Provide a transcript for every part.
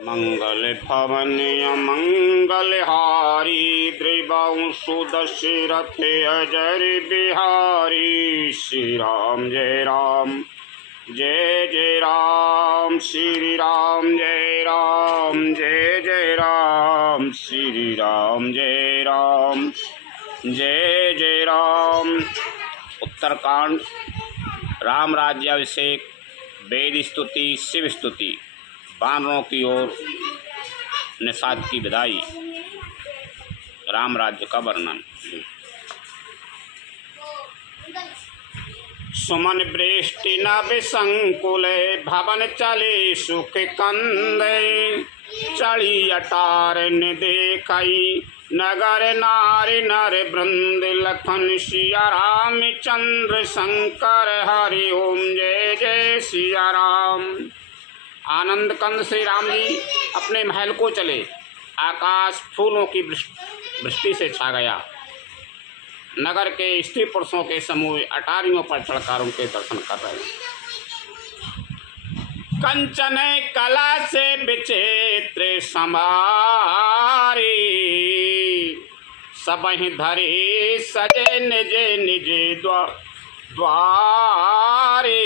मंगल भवन मंगलहारी द्रिवंशु दशरथ अजर बिहारी। श्री राम जय राम जय जय राम। श्री राम जय राम जय जय राम। श्री राम जय राम जय जय राम। उत्तरकांड राम राज्याभिषेक, वेद स्तुति, शिव स्तुति, वानरों की ओर निषाद की विदाई, राम राज्य का वर्णन। सुमन वृष्टि नभ संकुल, भवन चले सुख कंदे। चढ़ी अटार ने देखई, नगर नारी नर वृंद। लखन सिया राम चंद्र शंकर, हरि ओम जय जय सिया राम। आनंद कंद श्री राम जी अपने महल को चले। आकाश फूलों की वृष्टि से छा गया। नगर के स्त्री पुरुषों के समूह अटारियों पर चढ़कर उनके दर्शन कर रहे हैं। कंचन कला से विचित्र संभारी, सबहि धरे सजे निज निज द्वारे।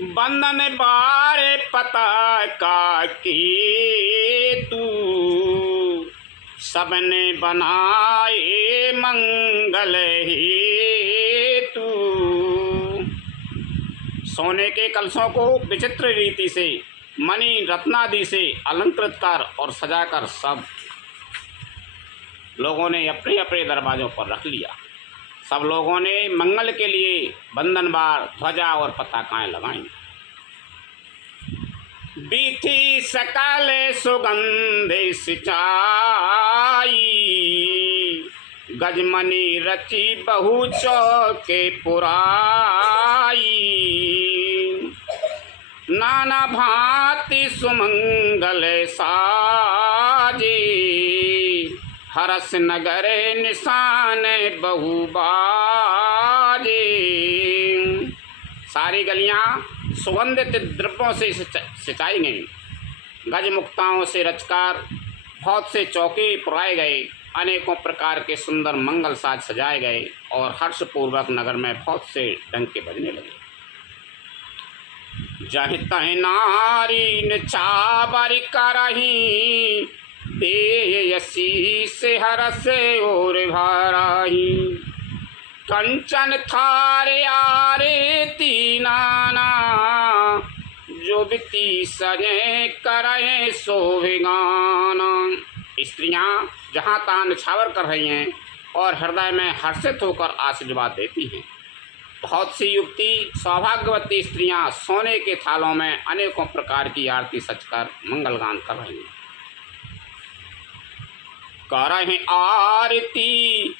बंधन बारे पताका की तू, सबने बनाए मंगल हेतु। सोने के कलशों को विचित्र रीति से मणि रत्नादि से अलंकृत कर और सजाकर सब लोगों ने अपने अपने दरवाजों पर रख लिया। सब लोगों ने मंगल के लिए बंधनवार ध्वजा और पताकाएं लगाई। बीथी सकल सुगंध सिंचाई, गजमनी रची बहु चौके पुराई। नाना भांति सुमंगल साजे, हरस नगर निशान बहु बाजे। सारी गलियां सुगंधित द्रव्यों से सिंचाई गई। गजमुक्ताओं से रचकर बहुत से चौके पुराए गए। अनेकों प्रकार के सुंदर मंगल साज सजाए गए और हर्षपूर्वक नगर में बहुत से डंके बजने लगे। जहि तहि नारी न चाबर करही, देयसी से हरस और भराही। कंचन थारे आरती नाना, जो बिती सजे करे शोभिगाना। स्त्रियां जहाँ तहाँ निछावर कर रही हैं और हृदय में हर्षित होकर आशीर्वाद देती हैं। बहुत सी युवती सौभाग्यवती स्त्रियां सोने के थालों में अनेकों प्रकार की आरती सजकर मंगलगान कर रही हैं। करहि आरती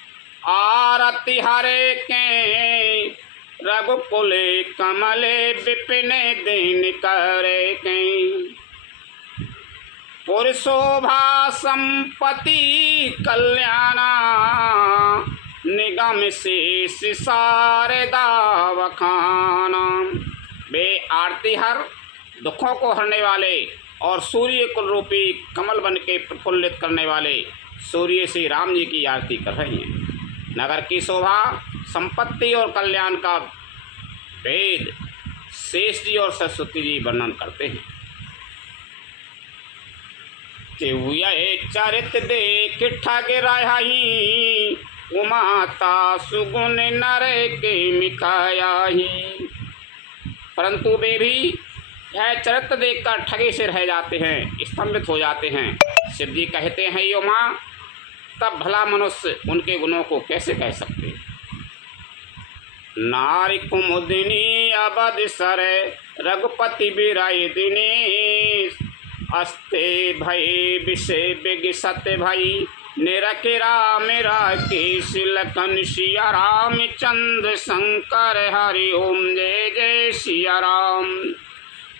आरती हरे के, रघुकुल कमले विपिन दिन करे के। पुरशोभा संपत्ति कल्याणा, निगम शेष शारदा वखाना। वे आरती हर, दुखों को हरने वाले और सूर्य कुल रूपी कमल बन के प्रफुल्लित करने वाले सूर्य श्री राम जी की आरती कर रही हैं। नगर की शोभा, संपत्ति और कल्याण का वेद शेष जी और सरस्वती जी वर्णन करते हैं। चरित देख ठग रही, उमाता सुगुण नर के मिटायाही। परंतु वे भी यह चरित्र देखकर ठगे से रह जाते हैं, स्तंभित हो जाते हैं। शिव जी कहते हैं, यो माँ, तब भला मनुष्य उनके गुणों को कैसे कह सकते। नारी कुमुदिनी अवध सर, रघुपति बिराई दिनी। अस्ते भय विषय बिग सत्य भई, निरख राम राकेश। लखन सिया राम चंद्र शंकर, हरि ओम जय जय सिया राम।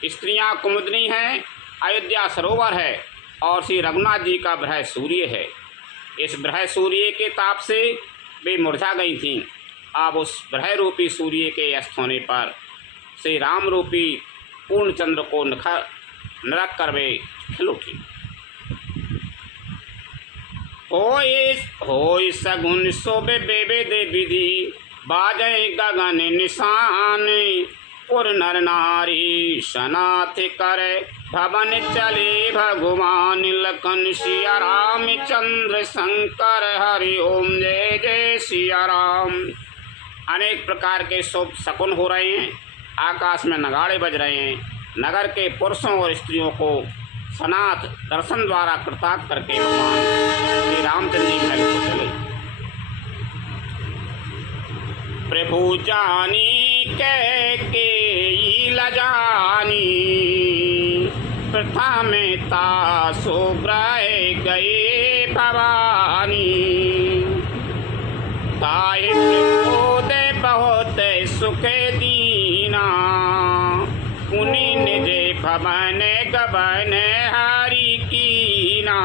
स्त्रियां कुमुदिनी हैं, अयोध्या सरोवर है और श्री रघुनाथ जी का ग्रह सूर्य है। इस ग्रह सूर्य के ताप से वे मुरझा गई थीं। अब उस ग्रह रूपी सूर्य के अस्त होने पर श्री राम रूपी पूर्ण चंद्र को नरक करबे खिल उठी। होय सगुन शोभे बेबे दे विधि बाजय गगन निशान पुर नर नारी सनाथ करे भवन चले भगवान लखन सिया राम चंद्र शंकर हरि ओम जय जय सिया राम। अनेक प्रकार के शुभ शकुन हो रहे हैं, आकाश में नगाड़े बज रहे हैं। नगर के पुरुषों और स्त्रियों को सनाथ दर्शन द्वारा कृतार्थ करके भगवान श्री रामचंद्र जी महल को चले। प्रभु जानी के लजानी प्रथा में तासो ग्रह गए भवानी ताहि प्रबोधे बहुत सुख दीना पुनि निजे भवन गबन हरि कीना।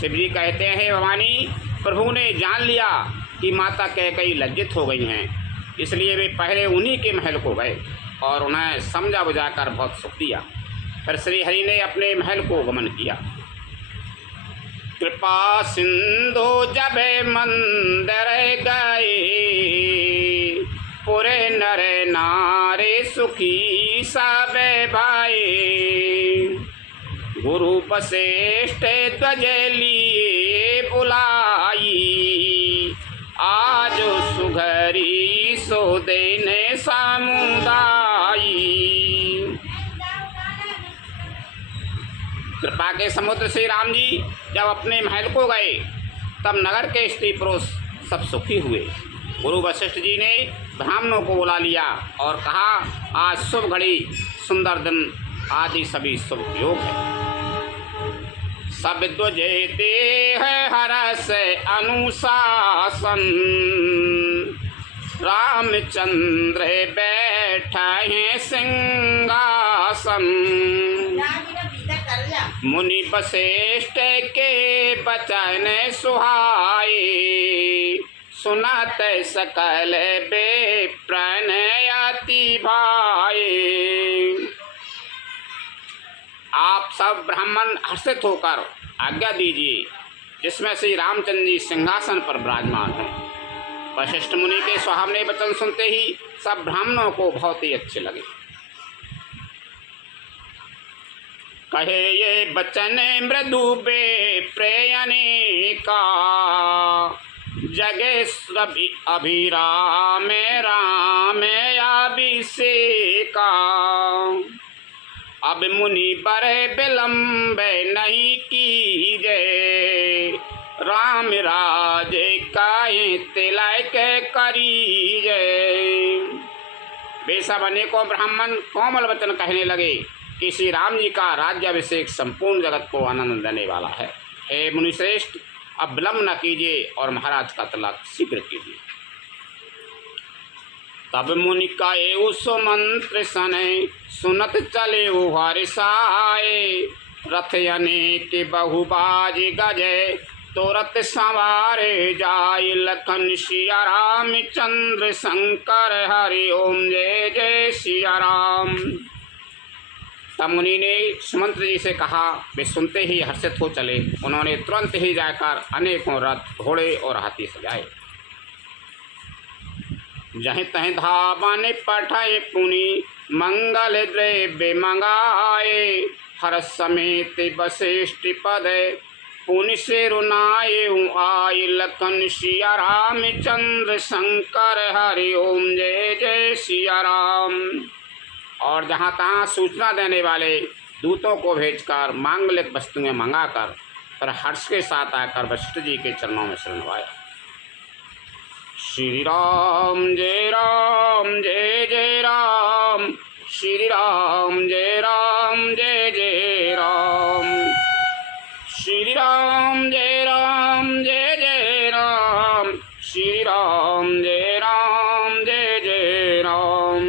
शिव जी कहते हैं भवानी प्रभु ने जान लिया कि माता कैकेयी लज्जित हो गई हैं, इसलिए वे पहले उन्हीं के महल को गए और उन्हें समझा बुझाकर बहुत सुख दिया। फिर श्री हरि ने अपने महल को गमन किया। कृपा सिंधु जब मंदिर गए पुरे नर नारे सुखी सब भाई गुरु वशिष्ठ ध्वज लिए बुलाई आज सुघरी सो देने समुदाई। कृपा के समुद्र श्री राम जी जब अपने महल को गए तब नगर के स्त्री पुरुष सब सुखी हुए। गुरु वशिष्ठ जी ने ब्राह्मणों को बुला लिया और कहा आज शुभ घड़ी सुंदर दिन आदि सभी शुभ योग है। सब द्वजेते है हरस अनुशासन रामचंद्र बैठा है सिंहासन मुनि वशिष्ठ के बचन सुहाए सुनत सकल बे प्रणयति भाई। आप सब ब्राह्मण हर्षित होकर आज्ञा दीजिए जिसमें श्री रामचंद्र जी सिंहासन पर विराजमान हैं। वशिष्ठ मुनि के सुहावने वचन सुनते ही सब ब्राह्मणों को बहुत ही अच्छे लगे। कहे ये बचन मृदु बे प्रेयने का जगे अभिराम राम अभिषेका अब मुनि बड़े विलम्ब नहीं कीजे राम राज काहे तिलक करीजे। वे सब अनेकों ब्राह्मण कोमल वचन कहने लगे कि श्री राम जी का राज्याभिषेक संपूर्ण जगत को आनंद देने वाला है। हे मुनिश्रेष्ठ अब विलम्ब न कीजिए और महाराज का तिलक शीघ्र कीजिए। तब मुनि का उस मंत्र सने सुनत चले हर्षाए रथ अनेक बहुबाज गजे तुरत सवारे जाय लखन सिया राम चंद्र शंकर हरि ओम जय जय सिया राम। तब मुनि ने सुमंत्र जी से कहा। वे सुनते ही हर्षित हो चले। उन्होंने तुरंत ही जाकर अनेकों रथ घोड़े और हाथी सजाए। जहीं तहीं धावन पठाए पुनि मंगल द्रव्य मंगाए हर समेत वशिष्ठ पद पुनि से रुनाए आय लखन सिया राम चंद्र शंकर हरि ओम जय जय सिया राम। और जहाँ तहाँ सूचना देने वाले दूतों को भेजकर मांगलिक वस्तुएं मंगाकर फिर हर्ष के साथ आकर वशिष्ठ जी के चरणों में शरण नवाया। श्री राम जय जय राम श्री राम जय जय राम श्री राम जय जय राम श्री राम जय जय राम।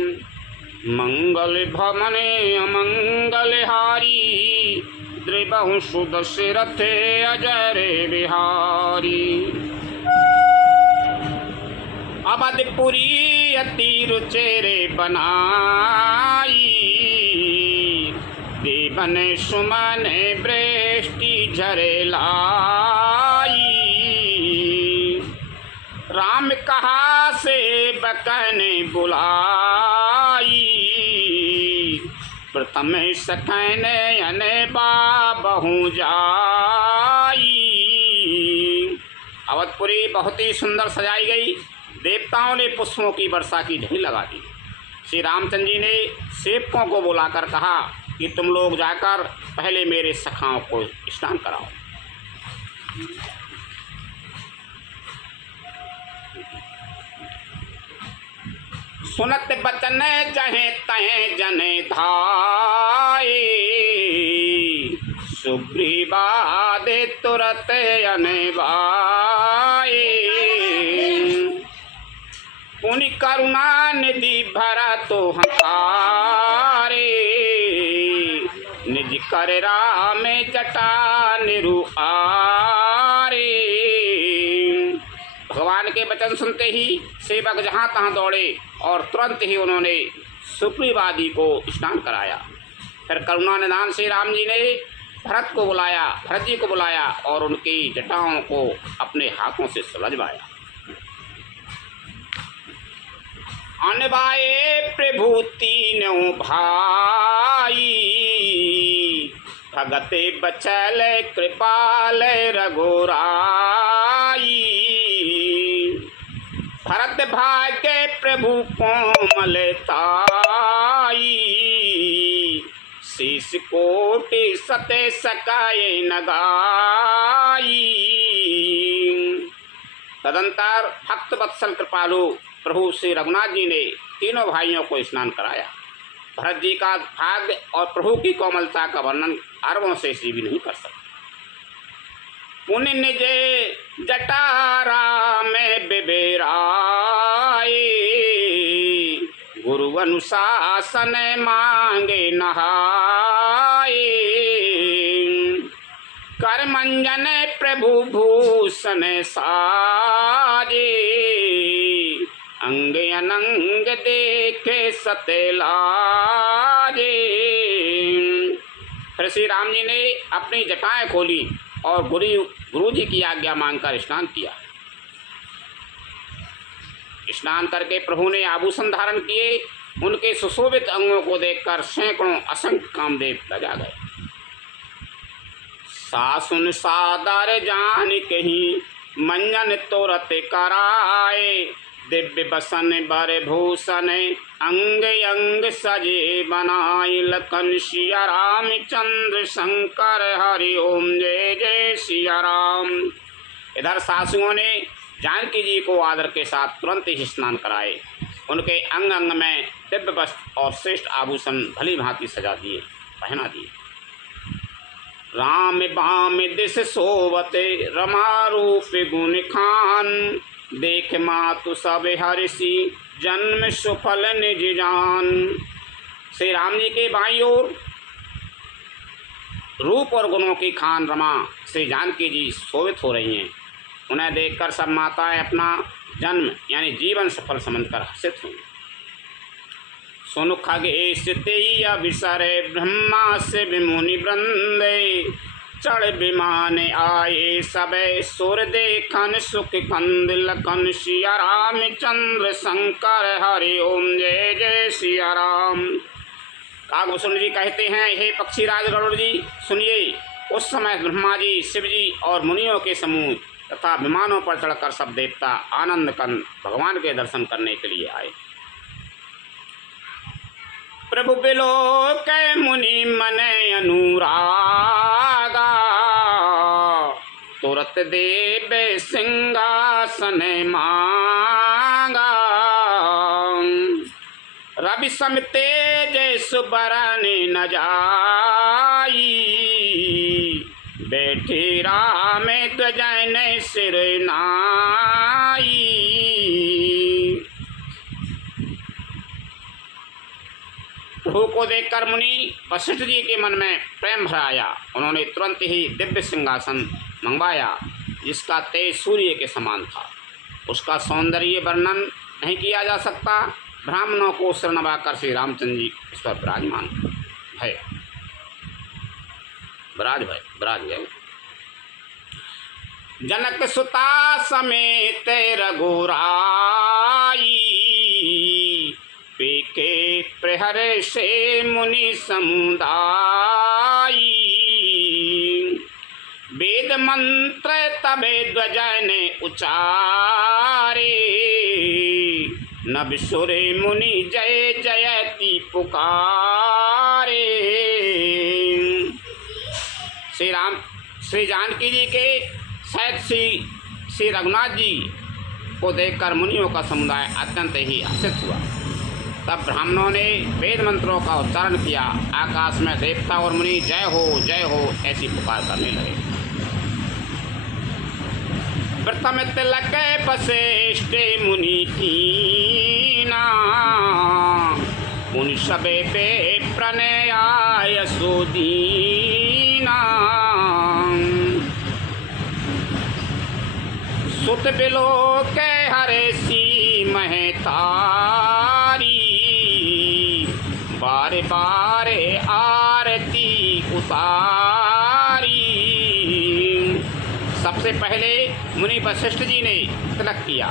मंगल भवने अमंगल हारी द्रिबहु सुदशरथे अजय बिहारी अवधपुरी अति रुचेरे बनाई बने सुमन वृष्टि झरे लाई। राम कहा से बकन बुलाई, प्रथम सकन अने बाबहू जाई। अवधपुरी बहुत ही सुंदर सजाई गई। देवताओं ने पुष्पों की वर्षा की ढेर लगा दी। श्री रामचंद्र जी ने सेवकों को बुलाकर कहा कि तुम लोग जाकर पहले मेरे सखाओं को स्नान कराओ। सुनत बचन जहे तहे जने धाये, सुग्रीवाद तुरत अनवाये। पुनि करुणा निधि भरा तो हंकारे, निज कर राम जटा निरु आरे। भगवान के वचन सुनते ही सेवक जहाँ तहाँ दौड़े और तुरंत ही उन्होंने सुग्रीवादि को स्नान कराया। फिर करुणा निधान श्री राम जी ने भरत जी को बुलाया और उनकी जटाओं को अपने हाथों से सुलझवाया। अनवाए प्रभु तीनों भाई, भगते बचल कृपाल रघुराई। भरत भाग्य प्रभु कोमलताई, शीश कोटि सते सकाए नगाई। तदंतर भक्त वत्सल कृपालु प्रभु श्री रघुनाथ जी ने तीनों भाइयों को स्नान कराया। भरत जी का भाग्य और प्रभु की कोमलता का वर्णन अरबों से भी नहीं कर सकते। पुण्य निजे जटारा में बिबेराए, गुरु अनुशासन मांगे नहाए। कर मंजन प्रभु भूषण साजे, अंग अनंग देखे सतेलाजे। फिर श्री राम जी ने अपनी जटाएं खोली और गुरु जी की आज्ञा मांगकर स्नान किया। स्नान करके प्रभु ने आभूषण धारण किए। उनके सुशोभित अंगों को देखकर सैकड़ों असंख्य कामदेव लजा गए। सासुन सादर जान कहीं मंजन तुरत कराए, दिव्य बसन बर भूषण अंग अंग सजे बनाई। लखन सिया रामचंद्र शंकर हरि ओम जय जय सिया राम। इधर सासुओं ने जानकी जी को आदर के साथ तुरंत ही स्नान कराए। उनके अंग अंग में दिव्य वस्त्र और श्रेष्ठ आभूषण भली भांति सजा दिए, पहना दिए। राम बाम दिस सोवते रमा रूप गुण खान, देख मातु सब हर्षि जन्म सुफल निज जान। श्री राम जी के बाईं ओर रूप और गुणों की खान रमा श्री जानकी जी शोभित हो रही हैं। उन्हें देखकर सब माताएं अपना जन्म यानी जीवन सफल समझकर हर्षित हुई। सुनु खगेश तेया विसरे ब्रह्मा से विमुनि वृंदे, चढ़ विमान आए सबे सुर देखन सुख कंद। लखन सिया रामचंद्र शंकर हरि ओम जय जय सिया राम। काकभूषण जी कहते हैं, हे पक्षी राज गरुड़ जी सुनिए। उस समय ब्रह्मा जी, शिव जी और मुनियों के समूह तथा विमानों पर चढ़कर सब देवता आनंद कंद भगवान के दर्शन करने के लिए आए। प्रभु बिलोक मुनि मने अनुरागा, तुरत देव सिंहासन मांगा। रवि सम तेज सुबरन न जाई, बैठे राम ध्वजन सिर नाई। प्रभु को देखकर मुनि वशिष्ठ जी के मन में प्रेम भर आया। उन्होंने तुरंत ही दिव्य सिंहासन मंगवाया जिसका तेज सूर्य के समान था। उसका सौंदर्य वर्णन नहीं किया जा सकता। ब्राह्मणों को सिर नवाकर श्री रामचंद्र जी इस पर विराजमान है। ब्राज गए। जनक सुता समेत रघुराई, पीके प्रहर से मुनि समुदाई। वेद मंत्र तबे ध्वजन उचारे, नभ सुर मुनि जय जयति पुकारे। श्री जानकी जी के सहित श्री रघुनाथ जी को देखकर मुनियों का समुदाय अत्यंत ही हर्षित हुआ। तब ब्राह्मणों ने वेद मंत्रों का उच्चारण किया। आकाश में देवता और मुनि जय हो ऐसी पुकार करने लगे। प्रथम तिलक वशिष्ठ मुनि कीना, मुनि सबे पे प्रणयाय सुदीना। सुत बिलो के हरे सी महतारी, बारे बारे आरती उतारी। सबसे पहले मुनि वशिष्ठ जी ने तिलक किया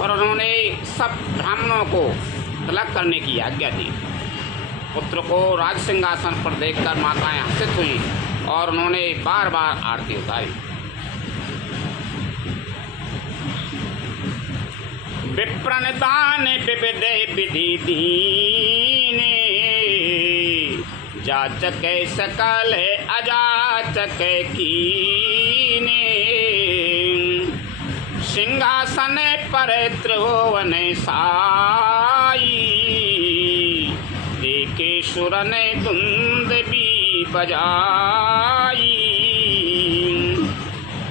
और उन्होंने सब ब्राह्मणों को तिलक करने की आज्ञा दी। पुत्र को राज सिंहासन पर देखकर माताएं हर्षित हुई और उन्होंने बार बार आरती उतारी। विप्रन दान विविध विधि दीने, जाचक सकल अजाचक कीने। सिंहासन पर त्रिभुवन साई, देखे सुरन दुंदुभी बजाई।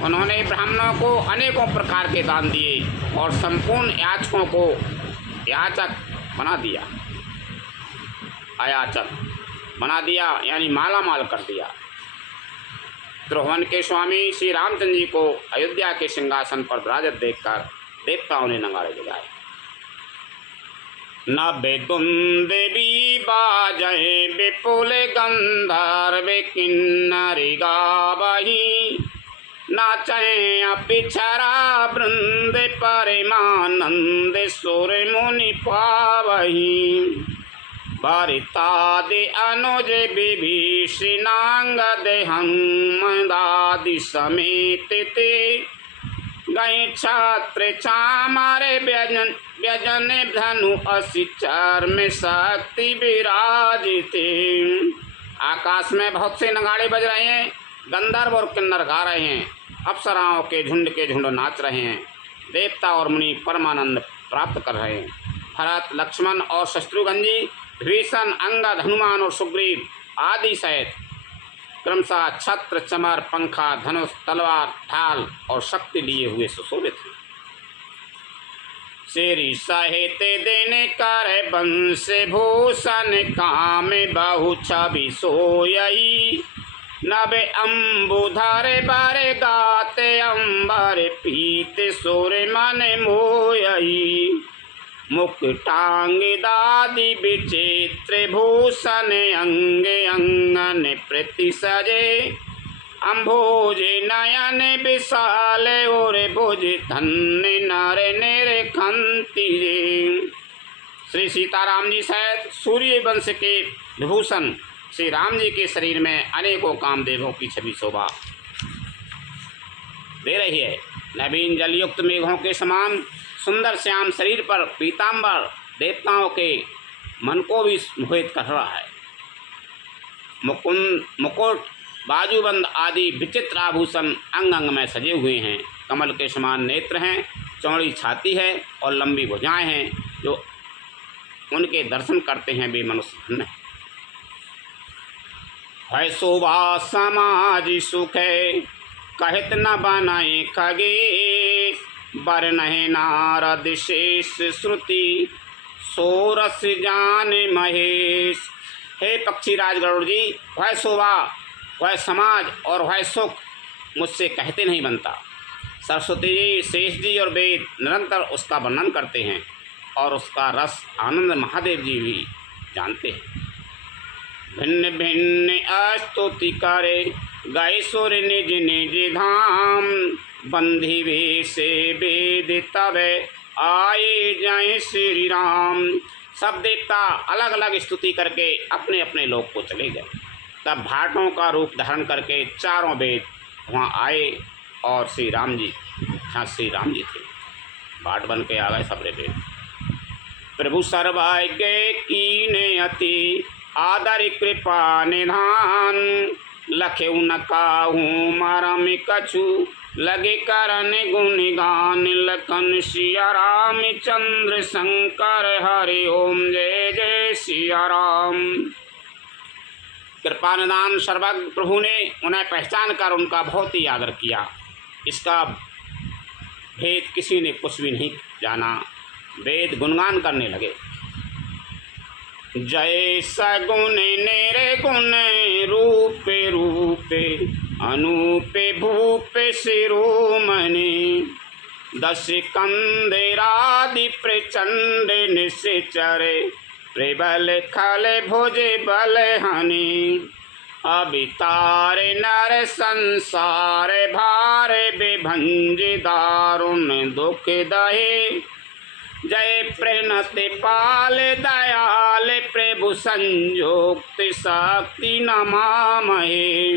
उन्होंने ब्राह्मणों को अनेकों प्रकार के दान दिए और संपूर्ण याचकों को याचक बना दिया, अयाचक बना दिया, यानी माला माल कर दिया। त्रिभुवन के स्वामी श्री रामचंद्र जी को अयोध्या के सिंहासन पर विराजत देखकर देवताओं ने नगाड़े बजाए। नभे दुंदुभी बाजहे विपुल गंधर्व किन्नरी गावही, नाचें अपिछरा वृंद परमानंद सुर मुनि पावही। भरितादि अनुज विभीषणांगद हनुमदादि समेत ते, गए छात्र चामर व्यजन धनु असी चर्म शक्ति विराजिते। आकाश में बहुत से नगाड़े बज रहे हैं, गंधर्व और किन्नर गा रहे हैं, अप्सराओं के झुंड नाच रहे हैं, देवता और मुनि परमानंद प्राप्त कर रहे हैं। भरत, लक्ष्मण और शत्रुघ्न जी, विभीषण, अंगद, हनुमान और सुग्रीव आदि सहित क्रमशः छत्र, चमर, पंखा, धनुष, तलवार, ढाल और शक्ति लिए हुए सुशोभित हैं। श्री सहित दिन कर वंश भूषण, काम बहु छवि सोयई। नभ अम्बुधर बर गाते अंबर, पीत सुर मन मोयई। मुकुटांग दादि विचित्र भूषण, अंग अंगन प्रति सजे। अम्भोज नयन विशाल और भुज, धन्य नर निरखंति। श्री सीताराम जी सहित सूर्य वंश के विभूषण श्री राम जी के शरीर में अनेकों कामदेवों की छवि शोभा दे रही है। नवीन जलयुक्त मेघों के समान सुंदर श्याम शरीर पर पीताम्बर देवताओं के मन को भी मोहित कर रहा है। मुकुट, बाजूबंद आदि विचित्र आभूषण अंग अंग में सजे हुए हैं। कमल के समान नेत्र हैं, चौड़ी छाती है और लंबी भुजाएं हैं। जो उनके दर्शन करते हैं वे मनुष्य धन्य हैं। है शोभा समाज सुख कहत न बनाए खगे, बर नहे नारद शेष श्रुति सोरस जान महेश। हे पक्षीराज गरुड़ जी, वह शोभा, वह समाज और वह सुख मुझसे कहते नहीं बनता। सरस्वती जी, शेष जी और वेद निरंतर उसका वर्णन करते हैं और उसका रस आनंद महादेव जी भी जानते हैं। भिन्न भिन्न स्तुति करे, गए सुर निज निज धाम। बंधी वेश वेद तब आए जाए श्री राम। सब देवता अलग अलग स्तुति करके अपने अपने लोक को चले गए। तब भाटों का रूप धारण करके चारों वेद वहाँ आए और श्री राम जी, हाँ श्री राम जी थे, भाट बन के आ गए सबरे वेद। प्रभु सर्वज्ञ कीने अति आदर कृपा निधान। लखे न काहू मरम कछु लगे करन गुणगान। लखन सिया राम चंद्र शंकर हरि ओम जय जय सिया राम। कृपा निधान सर्वज्ञ प्रभु ने उन्हें पहचान कर उनका बहुत ही आदर किया। इसका भेद किसी ने कुछ भी नहीं जाना। वेद गुणगान करने लगे। जय सगुण निर्गुण रूपे रूपे अनूपे भूपे शिरोमणि। दश कंदेरादि प्रचंड निश्चरे प्रबल खल भुज बल हनि। अवितार नर संसार भार विभंज दारुण दुख दहे। जय प्रणति पाल दयाल प्रभु संयोक्त शक्ति नमामहे।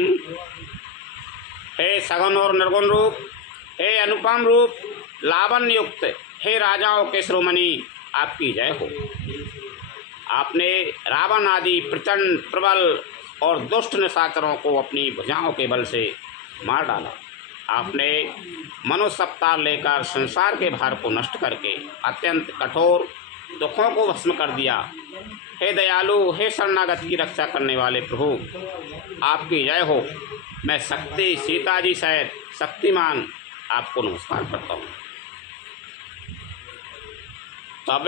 हे सगुण और निर्गुण रूप, हे अनुपम रूप, लावण्य युक्त, हे राजाओं के शिरोमणि, आपकी जय हो। आपने रावण आदि प्रचंड प्रबल और दुष्ट निशाचरों को अपनी भुजाओं के बल से मार डाला। आपने मनुष्य अवतार लेकर संसार के भार को नष्ट करके अत्यंत कठोर दुखों को भस्म कर दिया। हे दयालु, हे शरणागत की रक्षा करने वाले प्रभु, आपकी जय हो। मैं शक्ति सीता जी सहित शक्तिमान आपको नमस्कार करता हूँ। तब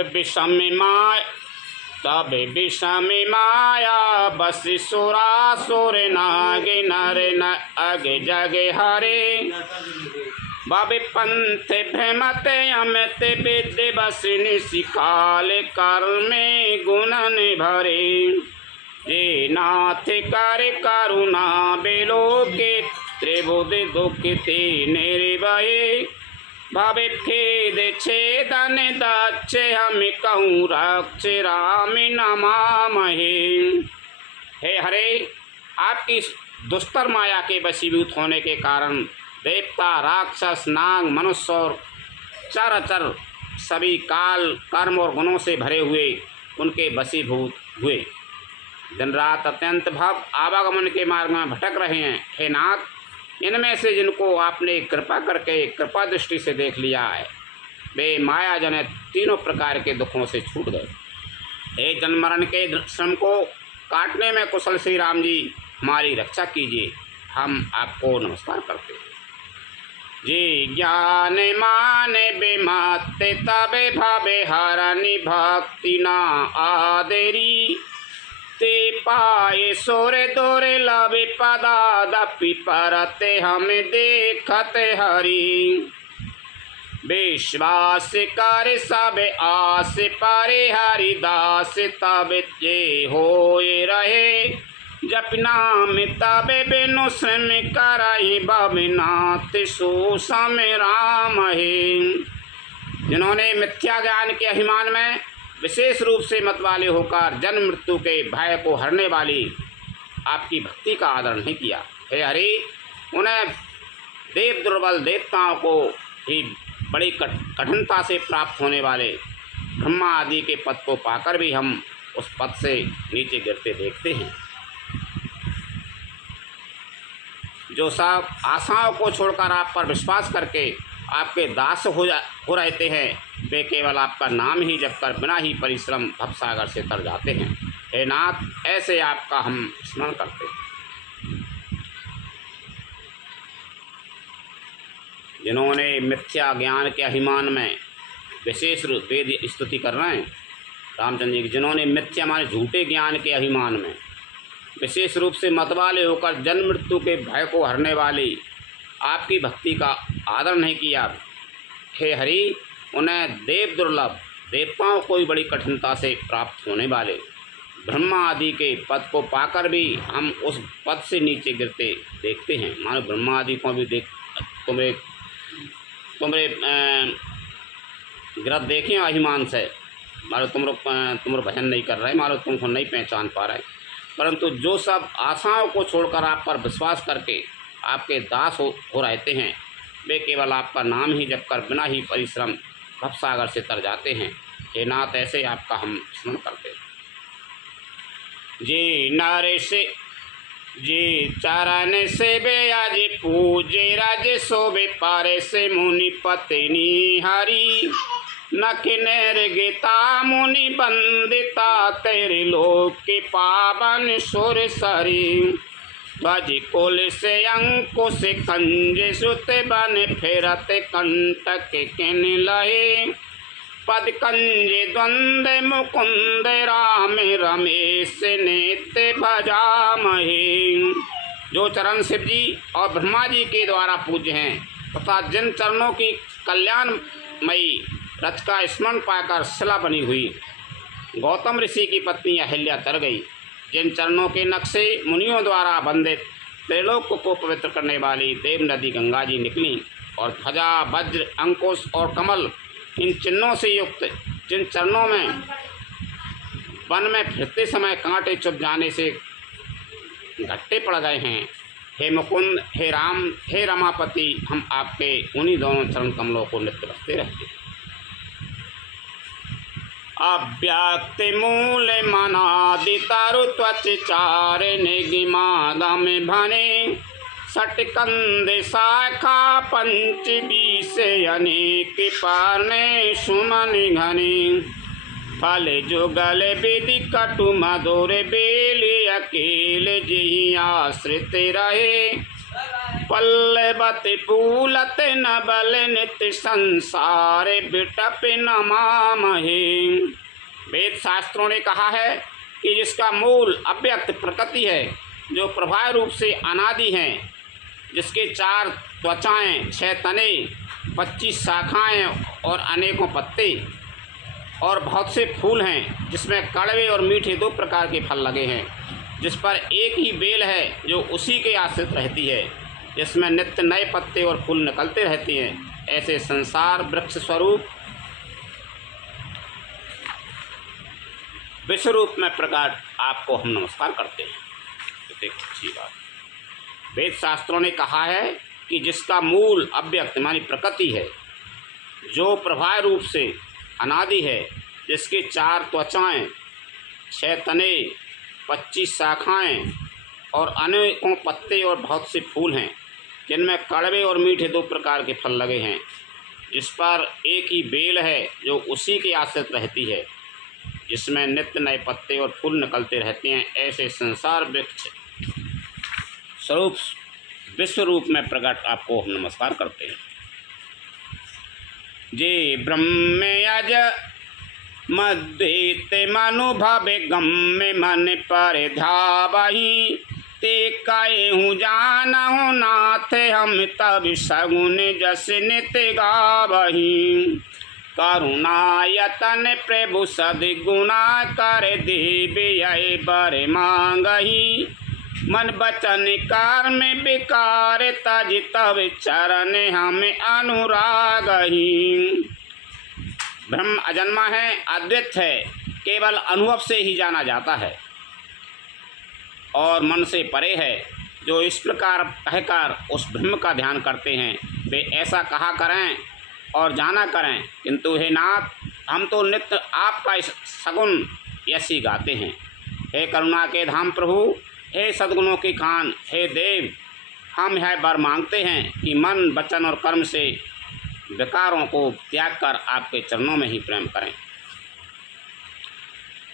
विषम माया बस सुरासुर नाग नर न अग जग हरे। बाबे पंथ भ्रमत अमित विद्य बस निशिकाल कर्मे गुणन भरे। जे नाथ कर करुणा बेलोके त्रिभुज दुखिते निर्भये। भावे खेद छेदन दक्ष हम कहूँ रक्ष राम नमामहे। हे हरे, आपकी दुस्तर माया के वशीभूत होने के कारण देवता, राक्षस, नाग, मनुष्य और चराचर सभी काल, कर्म और गुणों से भरे हुए उनके वशीभूत हुए। दिन रात अत्यंत भव आवागमन के मार्ग में भटक रहे हैं। हे नाथ, इनमें से जिनको आपने कृपा करके कृपा दृष्टि से देख लिया है, वे माया जनित तीनों प्रकार के दुखों से छूट गए। हे जन्म मरण के श्रम को काटने में कुशल श्री राम जी, हमारी रक्षा कीजिए। हम आपको नमस्कार करते हैं। जी ज्ञान मान विमत तबे भवे हरनि भक्ति ना आदरी। ते पाए सोरे दोरे लवे पदा दपि परते हम देखत हरि। विश्वास कर सब आस पारे हरिदास तब ये होए रहे। जप नाम तब बिनु श्रम करहि भवनाथ सो सम राम है। जिन्होंने मिथ्या ज्ञान के अभिमान में विशेष रूप से मत वाले होकर जन्म मृत्यु के भय को हरने वाली आपकी भक्ति का आदर नहीं किया। हे हरि, उन्हें देव दुर्बल देवताओं को ही बड़ी कठिनता से प्राप्त होने वाले ब्रह्मा आदि के पद को पाकर भी हम उस पद से नीचे गिरते देखते हैं। जो सब आशाओं को छोड़कर आप पर विश्वास करके आपके दास हो रहते हैं, वे केवल आपका नाम ही जप कर बिना ही परिश्रम भवसागर से तर जाते हैं। हे नाथ, ऐसे आपका हम स्मरण करते हैं। जिन्होंने मिथ्या ज्ञान के अभिमान में विशेष रूप वेद स्तुति कर रहे हैं रामचंद्र जी, जिन्होंने मिथ्या माने झूठे ज्ञान के अभिमान में विशेष रूप से मतवाले होकर जन्म मृत्यु के भय को हरने वाली आपकी भक्ति का आदर नहीं किया। हे हरि, उन्हें देव दुर्लभ देवताओं को भी बड़ी कठिनता से प्राप्त होने वाले ब्रह्मा आदि के पद को पाकर भी हम उस पद से नीचे गिरते देखते हैं। मानो ब्रह्मा आदि को भी देख तुम्हारे गिरत देखें अभिमान से, मानो तुम भजन नहीं कर रहे, मानो तुमको नहीं पहचान पा रहे। परंतु जो सब आशाओं को छोड़कर आप पर विश्वास करके आपके दास हो रहते हैं, वे केवल आपका नाम ही जप कर बिना ही परिश्रम भवसागर से तर जाते हैं। हे नाथ, ऐसे आपका हम स्मरण करते हैं। जी नरेश जी चरण से बेज पूजे राज शोभे पारे से मुनि पत्नी हरि नख नैर गीता मुनि बंदिता तेरे लोक के पावन सुर सरी ध्वज कुल से अंकुश कंज सुत बन फिरत कंटक किन लहे पद कंज द्वंद मुकुंद राम रमेश नित्य भजा महे। जो चरण शिव जी और ब्रह्मा जी के द्वारा पूज्य हैं तथा जिन चरणों की कल्याणमयी रच का स्मरण पाकर शिला बनी हुई गौतम ऋषि की पत्नी अहिल्या तर गई, जिन चरणों के नक्शे मुनियों द्वारा वंदित त्रिलोक को पवित्र करने वाली देव नदी गंगा जी निकली और ध्वजा वज्र अंकुश और कमल इन चिन्हों से युक्त जिन चरणों में वन में फिरते समय कांटे चुभ जाने से घट्टे पड़ गए हैं, हे मुकुंद, हे राम, हे रमापति, हम आपके उन्हीं दोनों चरण कमलों को नित्य बसते रहते हैं। अव्यक्त मूल मनादि तरु त्वच चार निगिमागम भने सटकंद शाखा पंच बीस अनेक पारने सुमन घने फल जुगल विधि कटु मधुर बेल अकेल जी आश्रित रहे पल्लवत फूलत नबल नित्य संसार बिटप नमामहे। वेद शास्त्रों ने कहा है कि जिसका मूल अव्यक्त प्रकृति है, जो प्रभाव रूप से अनादि हैं, जिसके 4 त्वचाएं, 6 तने, 25 शाखाएं और अनेकों पत्ते और बहुत से फूल हैं, जिसमें कड़वे और मीठे 2 प्रकार के फल लगे हैं, जिस पर एक ही बेल है जो उसी के आश्रित रहती है, जिसमें नित्य नए पत्ते और फूल निकलते रहते हैं, ऐसे संसार वृक्ष स्वरूप विश्वरूप में प्रकट आपको हम नमस्कार करते हैं। तो अच्छी बात, वेद शास्त्रों ने कहा है कि जिसका मूल अव्यक्त मानी प्रकृति है, जो प्रभाव रूप से अनादि है, जिसके 4 त्वचाएं, 6 तने, 25 शाखाएं और अनेकों पत्ते और बहुत से फूल हैं, जिनमें कड़वे और मीठे 2 प्रकार के फल लगे हैं, जिस पर एक ही बेल है जो उसी के आश्रित रहती है, जिसमें नित्य नए पत्ते और फूल निकलते रहते हैं, ऐसे संसार वृक्ष स्वरूप विश्व रूप में प्रकट आपको हम नमस्कार करते हैं। जे ब्रह्म अज मद्वेत मनुभव गम्य मन पर ध्यावहि ते कहूँ जानहु नाथ हम तब सगुन जस नित गावहि करुणायतन प्रभु सद्गुणा कर देव यह बर मांगहि मन बचन कर्म विकार तज तब चरण हम अनुरागहि। ब्रह्म अजन्मा है, अद्वैत है, केवल अनुभव से ही जाना जाता है और मन से परे है। जो इस प्रकार कहकर उस ब्रह्म का ध्यान करते हैं, वे ऐसा कहा करें और जाना करें, किंतु हे नाथ, हम तो नित्य आपका इस सगुण यशी गाते हैं। हे करुणा के धाम प्रभु, हे सद्गुणों की खान, हे देव, हम यह वर मांगते हैं कि मन वचन और कर्म से विकारों को त्याग कर आपके चरणों में ही प्रेम करें।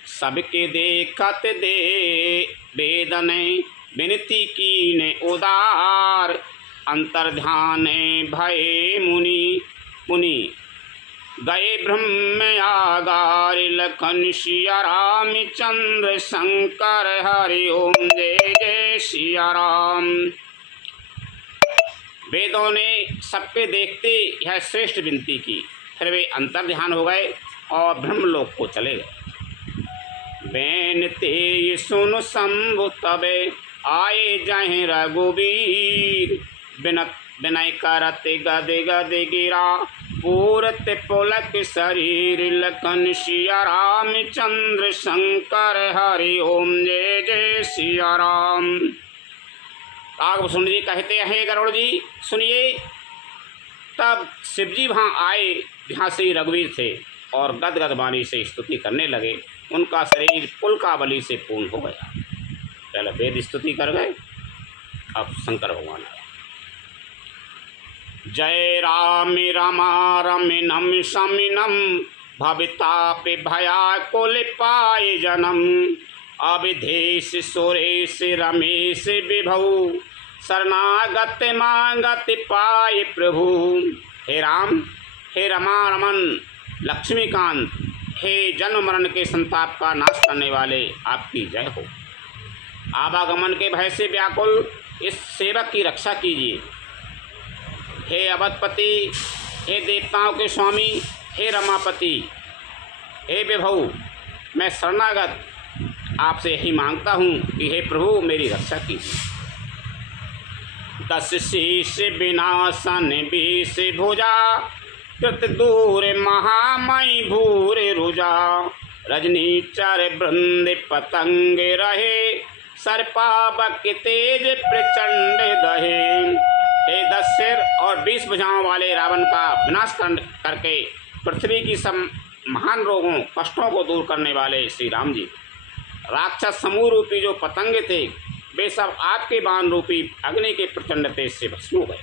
सबके देखत दे वेदने विनती कीने उदार अंतर ध्यान भय मुनि मुनि गए ब्रह्म आगार लखन सिया राम चंद्र शंकर हरि ओम जय जय सिया राम। वेदों ने सबके देखते यह श्रेष्ठ विनती की, फिर वे अंतर ध्यान हो गए और ब्रह्मलोक को चले गए। बैन ते सुन शंभु तबे आए जाए रघुवीर। विनय करत गद गद गिरा पूरत पुलक शरीर। लखन सिया राम चंद्र शंकर हरि ओम जय जय सिया राम। कागभूषण जी कहते हैं गरुड़ जी सुनिए। तब शिव जी वहाँ आए जहाँ श्री रघुवीर थे और गदगद वाणी से स्तुति करने लगे। उनका शरीर पुलकावली से पूर्ण हो गया। पहले वेद स्तुति कर गए, अब शंकर भगवान आए। जय राम रमा रमिनम शमिनम भविताप भयाकुल पाए जनम। अविधेश सुरेश रमेश विभु शरणागत मांगत पाए प्रभु। हे राम, हे रमा रमन लक्ष्मीकांत, हे जन्म मरण के संताप का नाश करने वाले, आपकी जय हो। आवागमन के भय से व्याकुल इस सेवक की रक्षा कीजिए। हे अवधपति, हे देवताओं के स्वामी, हे रमापति, हे विभु, मैं शरणागत आपसे यही मांगता हूँ कि हे प्रभु मेरी रक्षा कीजिए। 10 शीश विनाशन 20 भुजा कृत दूर महामयी भूर रुजा। रजनी चर वृंद पतंग रहे सर्पावक तेज प्रचंड दहे। हे 10 सिर और 20 भुजाओं वाले रावण का विनाश करके पृथ्वी की सब महान रोगों कष्टों को दूर करने वाले श्री राम जी। राक्षस समूह रूपी जो पतंग थे वे सब आपके बाण रूपी अग्नि के प्रचंड तेज से भस्म हो गए।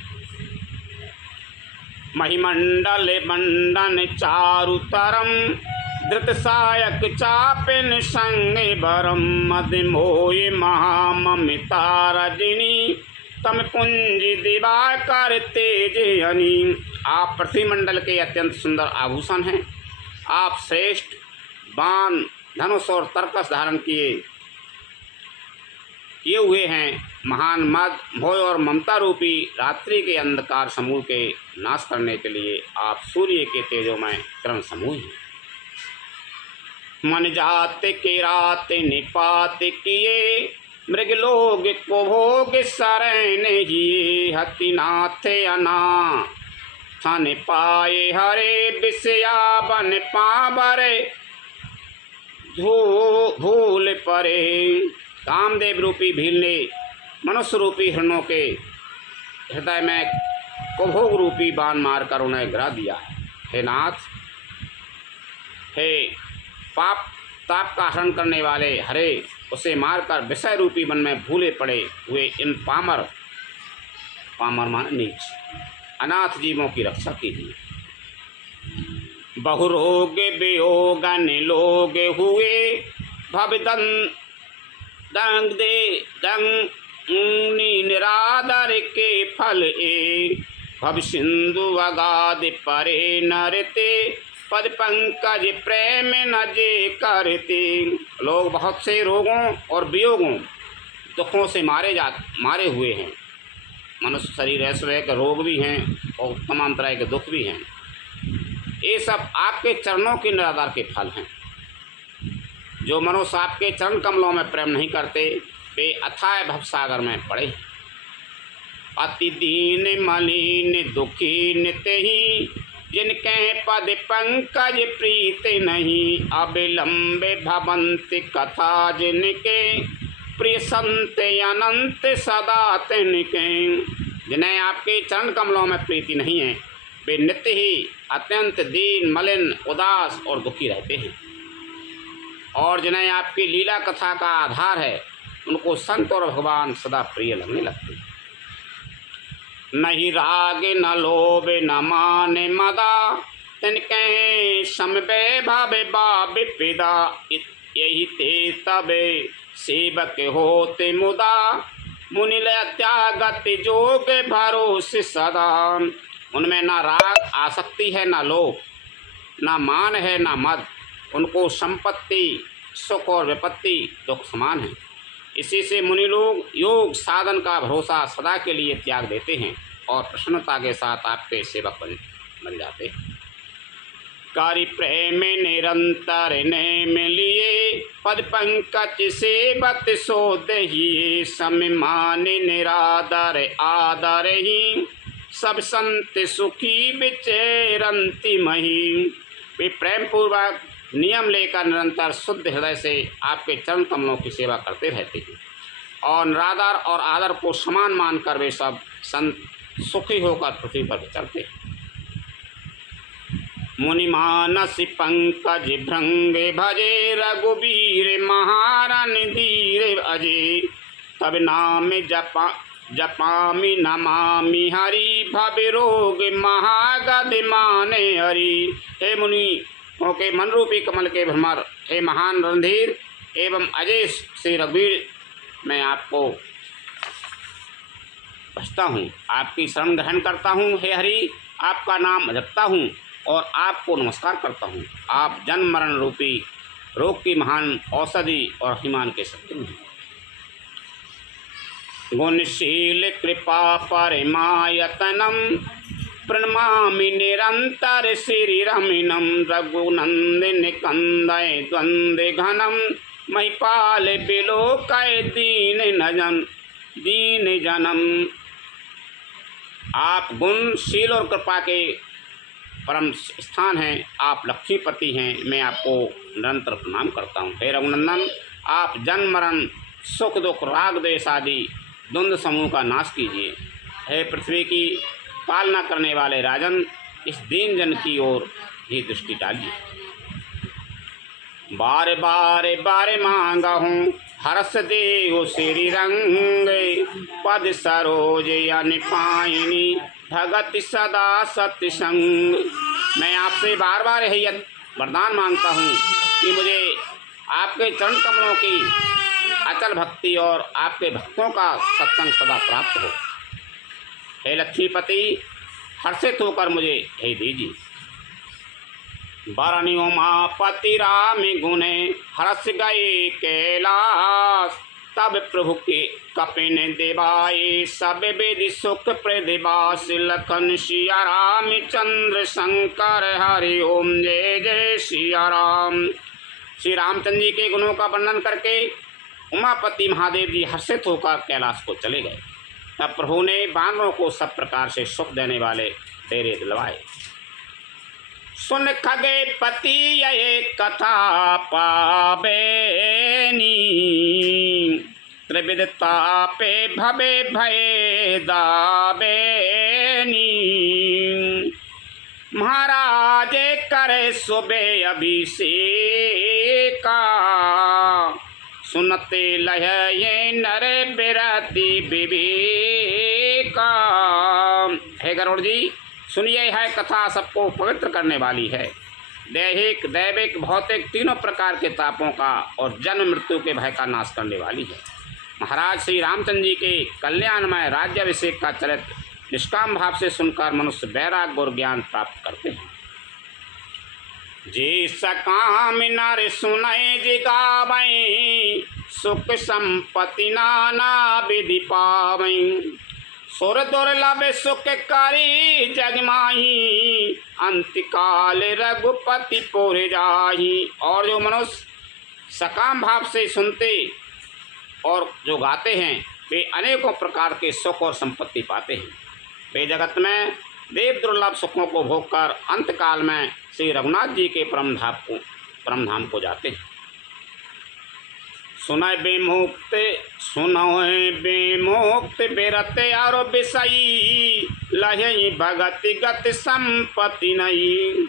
महिमंडल मंडन चारु तरम धृत सायक चापिन संग बरम। मद मोय महाममिता रजनी तम पुंज दिवाकर तेज हनी। आप पृथ्वी मंडल के अत्यंत सुंदर आभूषण हैं। आप श्रेष्ठ बाण धनुष और तरकस धारण किए हुए हैं। महान मद भोय और ममता रूपी रात्रि के अंधकार समूह के नाश करने के लिए आप सूर्य के तेजोमय किरण समूह हैं। मन जात के रात निपात किए मृगलोग को भोग शरण हिए। हतिनाथ अना थन पाए हरे विषया बन पावरे भूल परे। कामदेव रूपी भील ने मनुष्य रूपी हिरणों के हृदय में कुभोग रूपी बाण मारकर उन्हें गिरा दिया है। हे नाथ, हे पाप ताप का हरण करने वाले हरे, उसे मारकर विषय रूपी वन में भूले पड़े हुए इन पामर मान नीच अनाथ जीवों की रक्षा कीजिए। बहुरोग वियोगन लोग हुए भवदन दंग दे दंग निरादर के फल ए। भव सिंधु अगाध परे नरते पद पंकज प्रेम न जे करते। लोग बहुत से रोगों और वियोगों दुखों से मारे हुए हैं। मनुष्य शरीर ऐसे के रोग भी हैं और तमाम तरह के दुख भी हैं। ये सब आपके चरणों के निराधार के फल हैं। जो मनुष्य आपके चरण कमलों में प्रेम नहीं करते वे अथाह भवसागर में पड़े। अति दीन मलिन दुखी नित्य ही जिनके पद पंकज प्रीत नहीं। अविलंबे भवंत कथा जिनके प्रिय संत अनंत सदा तिनके। जिन्हें आपके चरण कमलों में प्रीति नहीं है वे नित्य ही अत्यंत दीन मलिन उदास और दुखी रहते हैं। और जिन्हें आपकी लीला कथा का आधार है उनको संत और भगवान सदा प्रिय लगने लगते हैं। नहीं राग न लोभ न मान मदा तिनके समबे भावे बाबे पिदा। यही ते तबे सेवक होते मुदा मुनिल त्यागत जोग भरोसे सदा। उनमें ना राग आसक्ति है, ना लोभ, ना मान है, ना मद। उनको संपत्ति सुख और विपत्ति दुख समान है। इसी से मुनि लोग योग साधन का भरोसा सदा के लिए त्याग देते हैं और प्रसन्नता के साथ आपके सेवक बन जाते हैं। कारी प्रेम निरंतर नेम लिए, पद पंकज सेवत सो दहिए, सम मान निरादर आदर ही, सब संत सुखी विचरंती मही। वे प्रेम पूर्वक नियम लेकर निरंतर शुद्ध हृदय से आपके चरण कमलों की सेवा करते रहते हैं और निरादर और आदर को समान मानकर वे सब संत सुखी होकर पृथ्वी पर विचरते हैं। मुनि मानस पंकज भृंग भजे, रघुबीर महारन धीर अजे, तब नाम जपामि नमामि हरि, भव रोग महागद माने हरि। हे मुनि के मन रूपी कमल के भ्रमर, हे महान रणधीर एवं अजय श्री रघुवीर, मैं आपको भजता हूँ, आपकी शरण ग्रहण करता हूँ। हे हरि, आपका नाम जपता हूँ और आपको नमस्कार करता हूँ। आप जन्म मरण रूपी रोग की महान औषधि और अभिमान के शत्रु हैं। गुणशील कृपा परमायतनम, प्रणमामि निरंतर श्री रमिनम, रघुनंदन कंदय द्वंद्व घनम, महिपाल बिलोकय दीन जनम। आप गुणशील और कृपा के परम स्थान हैं, आप लक्ष्मीपति हैं, मैं आपको निरंतर प्रणाम करता हूँ। हे रघुनंदन, आप जन्म मरण सुख दुख राग द्वेष आदि द्वंद्व समूह का नाश कीजिए। हे पृथ्वी की पालना करने वाले राजन, इस दीन जन की ओर भी दृष्टि डालिए। बार बार बार मांगा हूँ, हरस देव श्री रंग, पद सरोज अन पायनी, भगत सदा सत्संग। मैं आपसे बार बार यही वरदान मांगता हूँ कि मुझे आपके चरण कमलों की अचल भक्ति और आपके भक्तों का सत्संग सदा प्राप्त हो। हे लक्ष्मीपति, हर्षित होकर मुझे यही दीजिए। बरनी उमापति राम गुणे, हर्ष गए कैलाश, तब प्रभु के कपिन देवाए, सब वेद सुख प्रदिवास, लखन सिया राम चंद्र शंकर हरि ओम जय जय सिया राम। श्री रामचंद्र जी के गुणों का वर्णन करके उमापति महादेव जी हर्षित होकर कैलाश को चले गए। तब प्रभु ने बानरों को सब प्रकार से सुख देने वाले डेरे दिलवाए। सुन खगे पति ये कथा पाबेनी, त्रिविधता पे भवे भय दाबेनी, महाराज करे सुबे अभिषेका, सुनते लह ये नर बिरति विवेका। हे गरुड़ जी, सुनिए, है कथा सबको पवित्र करने वाली है। दैहिक दैविक भौतिक तीनों प्रकार के तापों का और जन्म मृत्यु के भय का नाश करने वाली है। महाराज श्री रामचंद्र जी के कल्याणमय राज्याभिषेक का चरित्र निष्काम भाव से सुनकर मनुष्य वैराग्य और ज्ञान प्राप्त करते हैं। जे सकाम नर सुनय जिगावै, सुख संपत्ति नाना विधि पावै, सुर दुर्लभ सुख करी जगमाही, अंतकाल रघुपति पुर जाही। और जो मनुष्य सकाम भाव से सुनते और जो गाते हैं, वे अनेकों प्रकार के सुख और संपत्ति पाते हैं। वे जगत में देव दुर्लभ सुखों को भोगकर अंतकाल में श्री रघुनाथ जी के परम धाम को जाते हैं। सुनय बेमुक्त बेरत और बिसई, लहि भगति गति संपत्ति नई,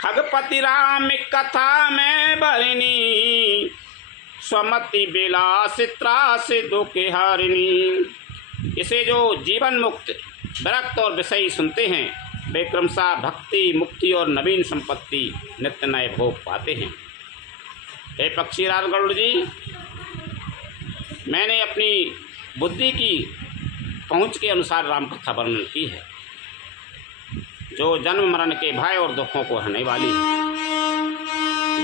खगपति राम कथा में बरनी, स्वमति विलास त्रास दुख हरिणी। इसे जो जीवन मुक्त विरक्त और विषयी सुनते हैं, वे क्रमशः भक्ति मुक्ति और नवीन संपत्ति नित्य नए भोग पाते हैं। हे पक्षीराज गरुड़ जी, मैंने अपनी बुद्धि की पहुँच के अनुसार राम कथा वर्णन की है, जो जन्म मरण के भय और दुखों को हरने वाली है।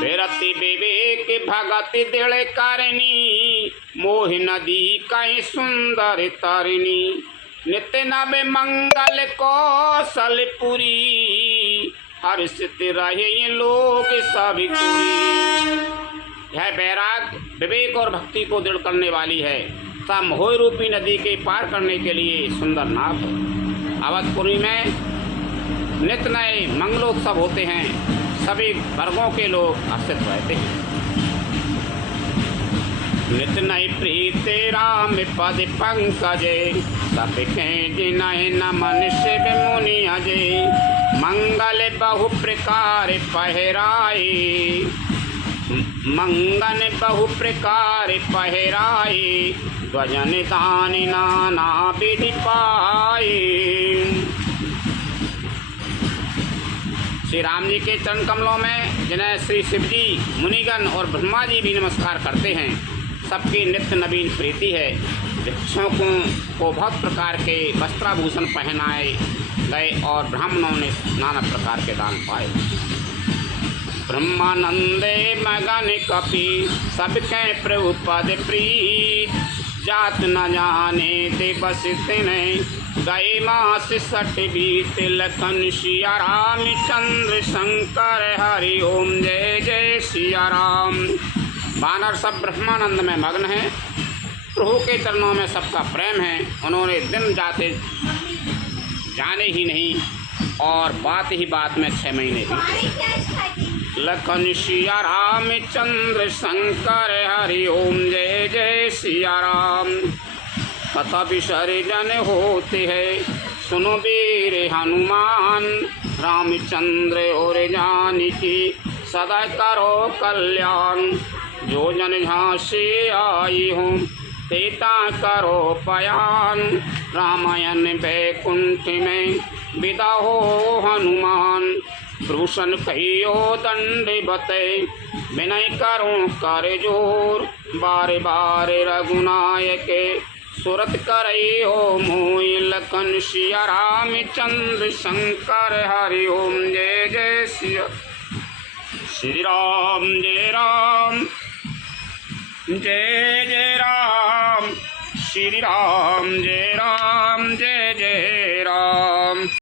बेरति विवेक भगति दृढ़ कारिणी, मोह नदी कहीं सुंदर तारिणी, नित्य नव मंगल कौशलपुरी, हर्षित रहे लोग सभी कोई। यह बैराग विवेक और भक्ति को दृढ़ करने वाली है तथा मोह रूपी नदी के पार करने के लिए सुंदर नाव है। अवधपुरी में नित्य नए मंगलोत्सव होते हैं, सभी वर्गों के लोग हर्षित रहते हैं। नित्य नई प्रीति राम पद पंकजे, सबके जिनहि नमन शिव मुनि अजय। मंगल बहु प्रकार पहराई, मंगन बहु प्रकार पहराई। ध्वजन दान नाना विधि पाई। श्री राम जी के चरण कमलों में जिन्हें श्री शिव जी, मुनिगण और ब्रह्मा जी भी नमस्कार करते हैं, सबकी नित्य नवीन प्रीति है। भिक्षुओं को बहुत प्रकार के वस्त्राभूषण पहनाए गए और ब्राह्मणों ने नाना प्रकार के दान पाए। ब्रह्मानंदे मगन कपि, सबके प्रभु पद प्रीत। जात न जाने ते बस तिने, गए मास सठ बीत। लखन सिया राम चंद्र शंकर हरि ओम जय जय सिया राम। वानर सब ब्रह्मानंद में मग्न हैं, प्रभु के चरणों में सबका प्रेम है। उन्होंने दिन जाते जाने ही नहीं और बात ही बात में 6 महीने भी। लखन सिया राम चंद्र शंकर हरि ओम जय जय सिया राम। कथा विसर्जन होते है, सुनो वीर हनुमान। रामचंद्र और जानकी सदा करो कल्याण। जो जन झांसी आई हूँ, सीता करो पयान। रामायण बैकुंठ में विदा हो हनुमान। भूषण कहियो दंड बते, विनय करो कर जोर। बार बार रघुनायक सुरत करई हो मोहि। लखन सिया राम चंद्र शंकर हरि ओम जय जय सिया। श्री राम जय राम जय जय राम। श्री राम जय राम।